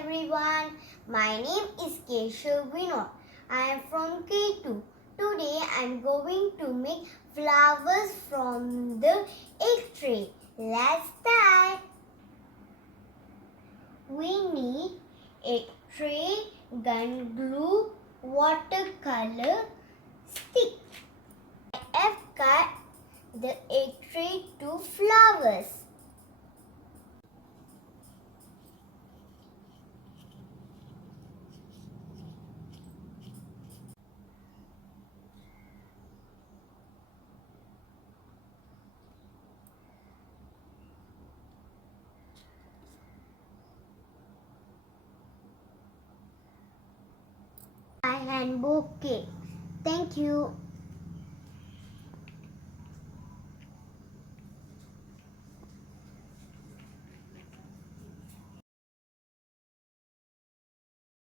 everyone. My name is Keshav Vinod. I am from K2. Today I am going to make flowers from the egg tray. Let's start. We need egg tray, gun glue, watercolor, stick. I have cut the egg tray to flowers. And bouquet. Thank you.